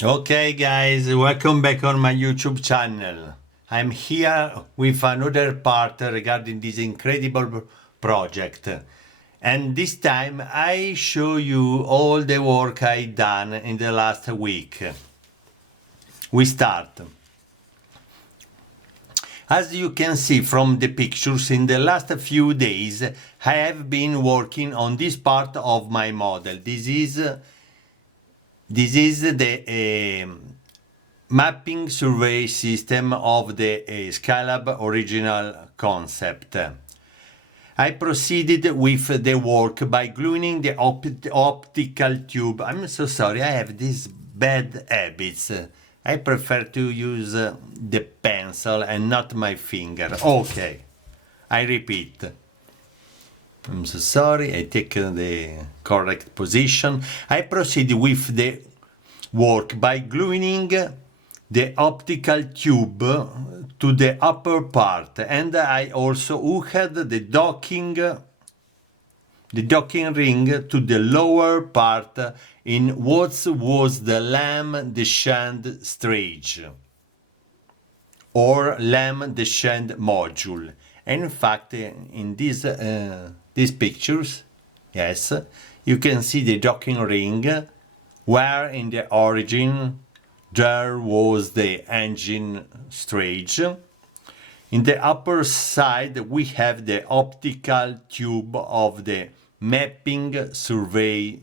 Okay guys, welcome back on my YouTube channel. I'm here with another part regarding this incredible project. And this time I show you all the work I done in the last week. We start. As you can see from the pictures, in the last few days I have been working on this part of my model. This is the mapping survey system of the Skylab original concept. I proceeded with the work by gluing the optical tube. I'm so sorry, I have these bad habits. I prefer to use the pencil and not my finger. Okay, I repeat. I'm so sorry, I take the correct position. I proceed with the work by gluing the optical tube to the upper part, and I also hooked the docking ring to the lower part in what was the lame descent stage or lame descent module. And in fact, in these pictures, yes, you can see the docking ring where in the origin there was the engine stage. In the upper side we have the optical tube of the mapping survey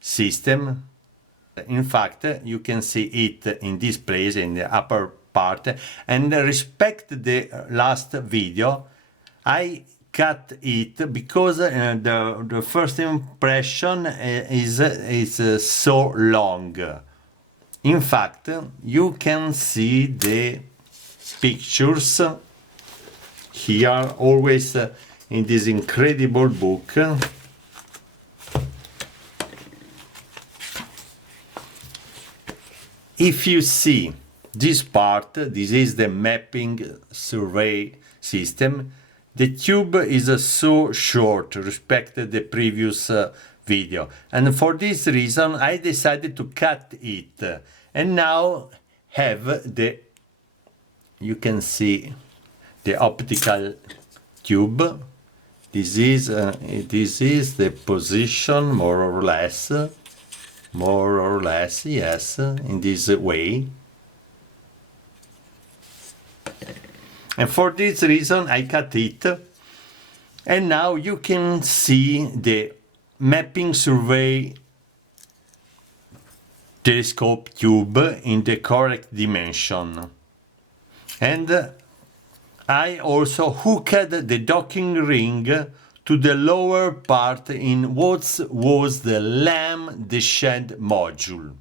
system. In fact, you can see it in this place in the upper part, and respect the last video, I cut it because the first impression is so long. In fact, you can see the pictures here always in this incredible book. If you see this part, this is the mapping survey system. The tube is so short respect the previous video, and for this reason I decided to cut it, and now have the, you can see the optical tube. This is the position more or less, yes, in this way. And for this reason I cut it, and now you can see the mapping survey telescope tube in the correct dimension. And I also hooked the docking ring to the lower part in what was the lame descent module.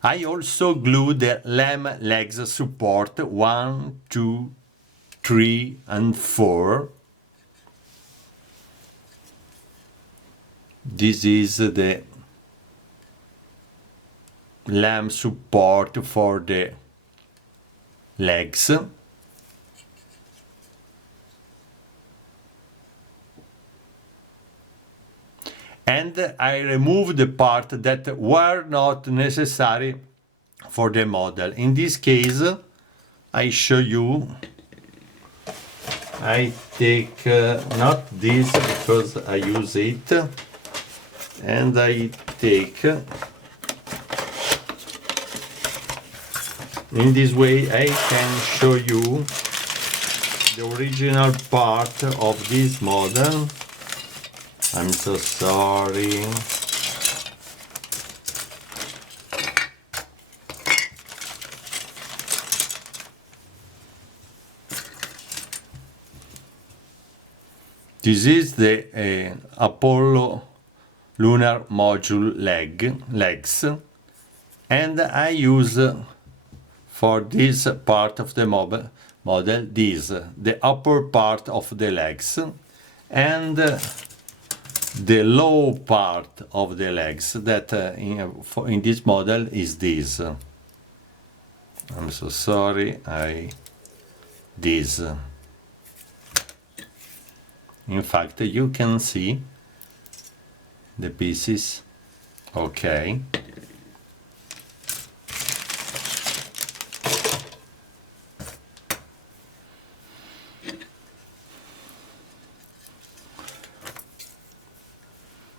I also glued the lame legs support 1, 2, 3 and 4. This is the lame support for the legs. And I removed the part that were not necessary for the model. In this case, I show you, I take not this because I use it, and I take, in this way I can show you the original part of this model. I'm so sorry. This is the Apollo lunar module legs, and I use for this part of the model the upper part of the legs, and the low part of the legs that in this model is this. I'm so sorry, this. In fact, you can see the pieces. Okay.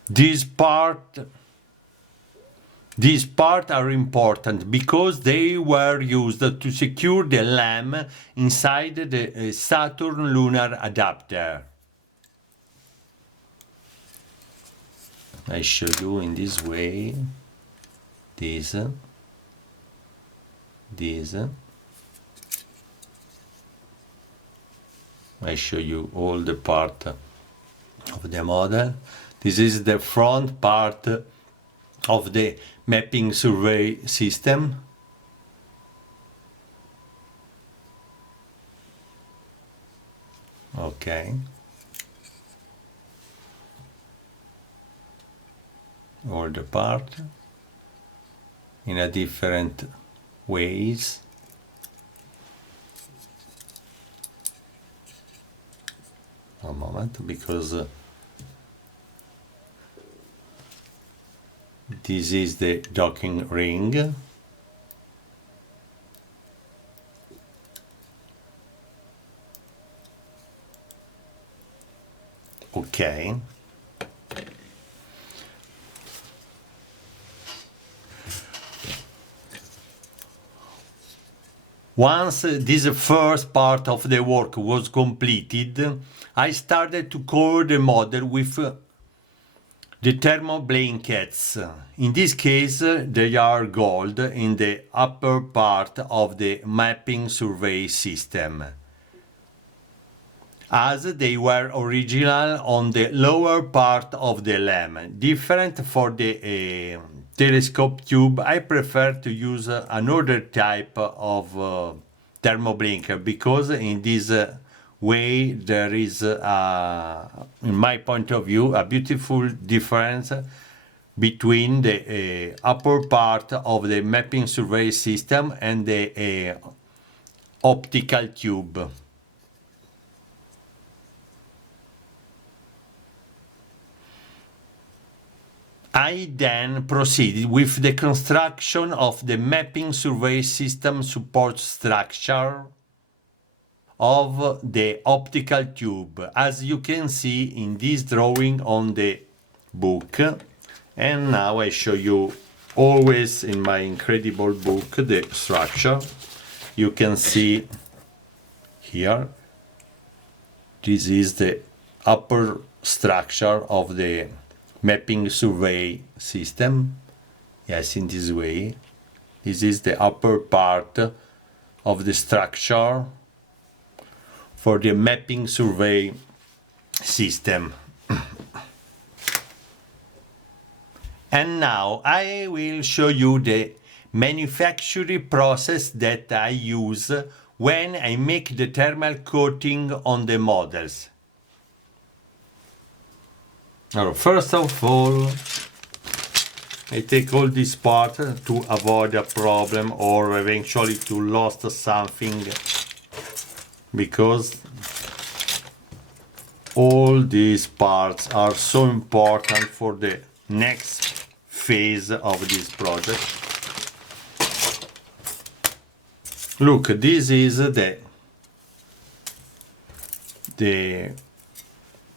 These parts are important because they were used to secure the LEM inside the Saturn lunar adapter. I show you in this way. This. I show you all the part of the model. This is the front part of the mapping survey system. Okay. All the part in a different ways. A moment, because this is the docking ring. Okay. Once this first part of the work was completed, I started to cover the model with the thermal blankets. In this case, they are gold in the upper part of the mapping survey system, as they were original on the lower part of the LEM. Different for the telescope tube, I prefer to use another type of thermoblinker, because in this way there is, in my point of view, a beautiful difference between the upper part of the mapping survey system and the optical tube. I then proceeded with the construction of the mapping survey system support structure of the optical tube, as you can see in this drawing on the book. And now I show you, always in my incredible book, the structure. You can see here, this is the upper structure of the mapping survey system. Yes, in this way. This is the upper part of the structure for the mapping survey system. And now I will show you the manufacturing process that I use when I make the thermal coating on the models. Now, first of all, I take all this part to avoid a problem or eventually to lose something, because all these parts are so important for the next phase of this project. Look, this is the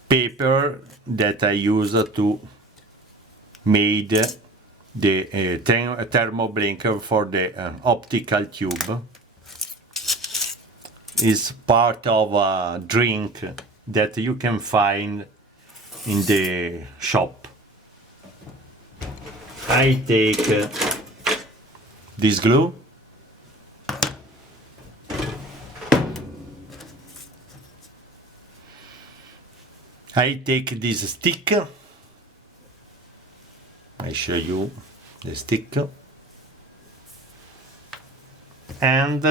paper that I use to made the thermoblinker for the optical tube. Is part of a drink that you can find in the shop. I take this glue. I take this stick. I show you the stick. And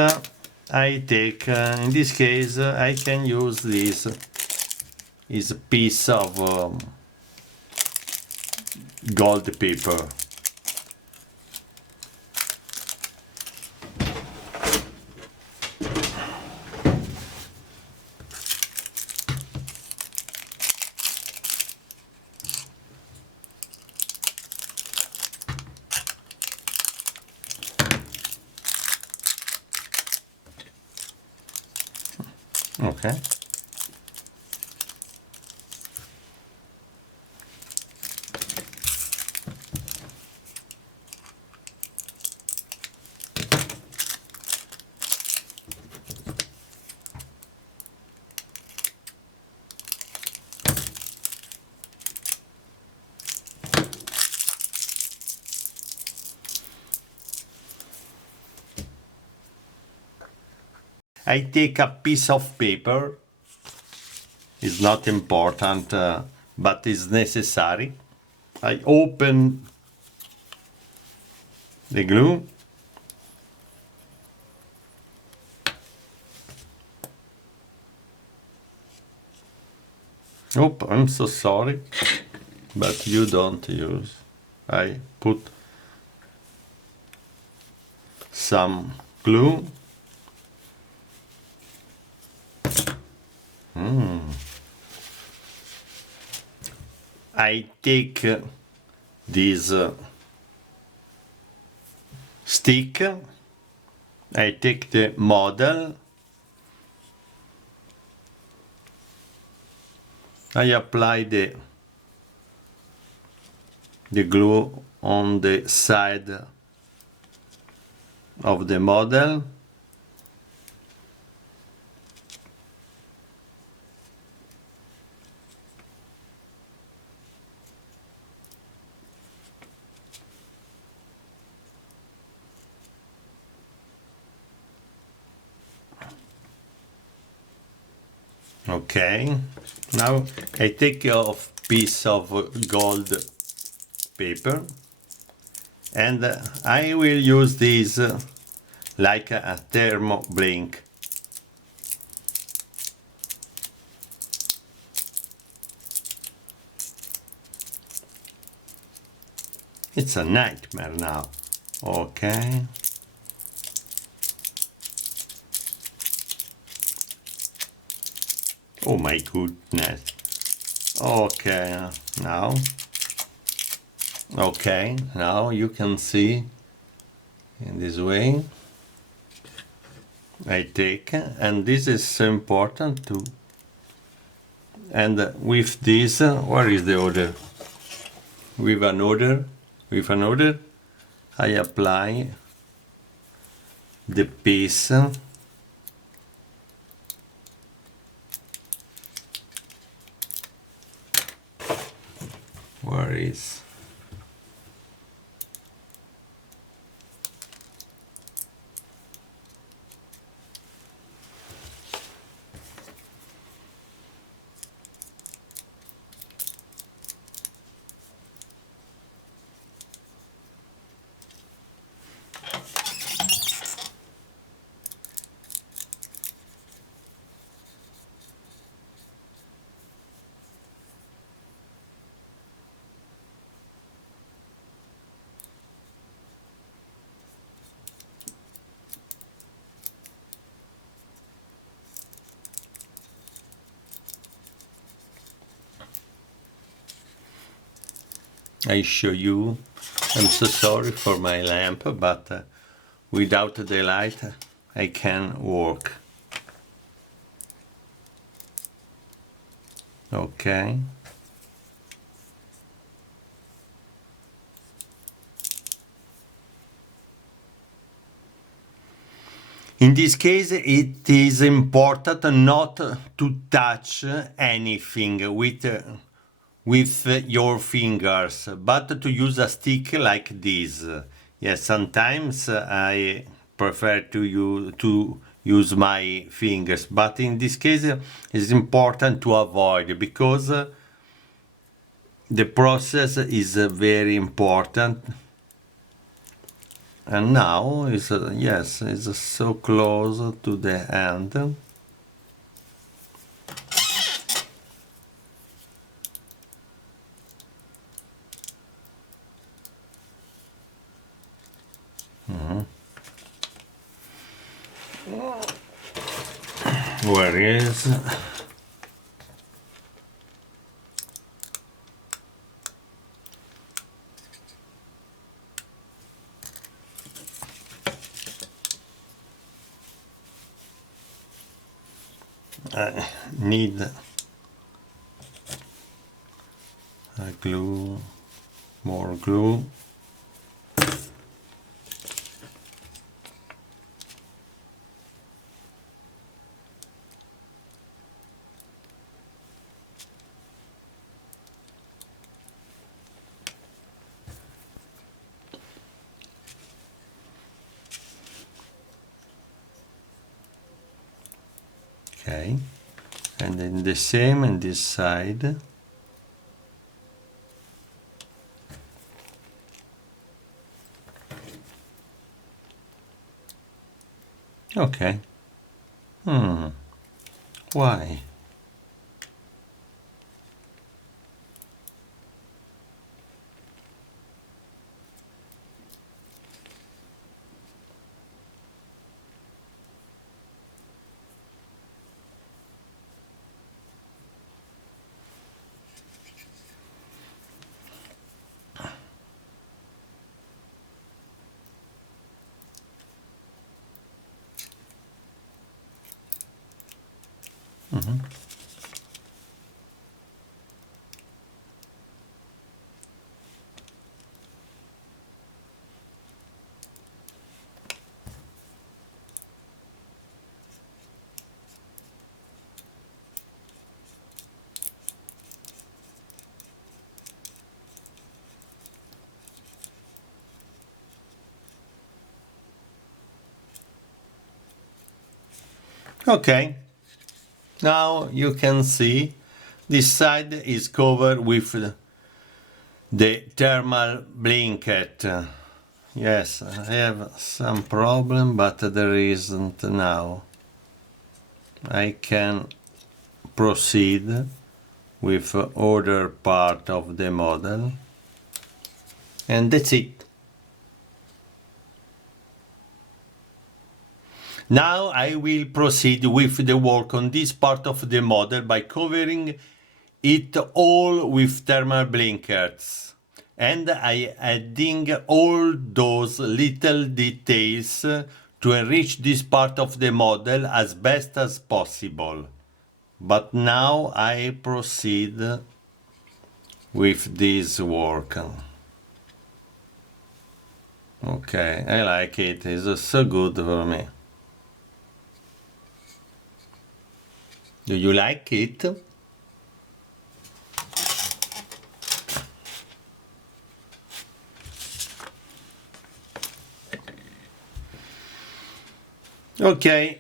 I take, in this case, I can use this is a piece of gold paper. Okay. I take a piece of paper. It's not important, but it's necessary. I open the glue. Oh, I'm so sorry, but you don't use. I put some glue. I take this stick. I take the model. I apply the glue on the side of the model. Okay, now I take a piece of gold paper and I will use this like a thermo blink. It's a nightmare now. Okay. Oh my goodness. Okay, now. Okay, now you can see in this way. I take, and this is so important too. And with this, where is the other? With another, I apply the piece. Where is? I show you. I'm so sorry for my lamp, but without the light I can work. Okay. In this case, it is important not to touch anything with your fingers, but to use a stick like this. Yes, sometimes I prefer to use my fingers, but in this case it's important to avoid because the process is very important. And now is yes, it's so close to the end. Where is? I need a glue, more glue. Okay, and then the same on this side. Okay. Why? Okay, now you can see this side is covered with the thermal blanket. Yes, I have some problem, but there isn't now. I can proceed with other part of the model, and that's it. Now I will proceed with the work on this part of the model by covering it all with thermal blinkers, and I adding all those little details to enrich this part of the model as best as possible. But now I proceed with this work. Okay, I like it. It's so good for me. Do you like it? Okay.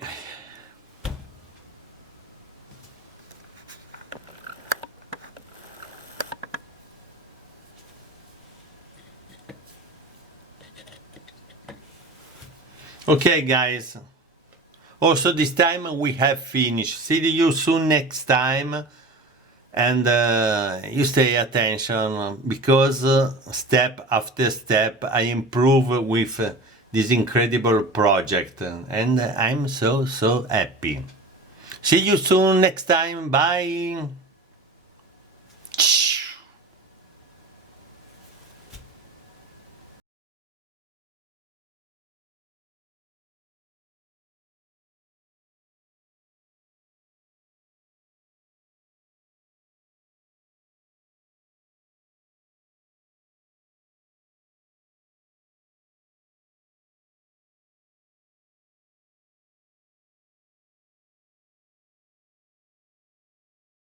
Okay, guys. Also, this time we have finished. See you soon next time. And you stay attention, because step after step I improve with this incredible project, and I'm so happy. See you soon next time. Bye.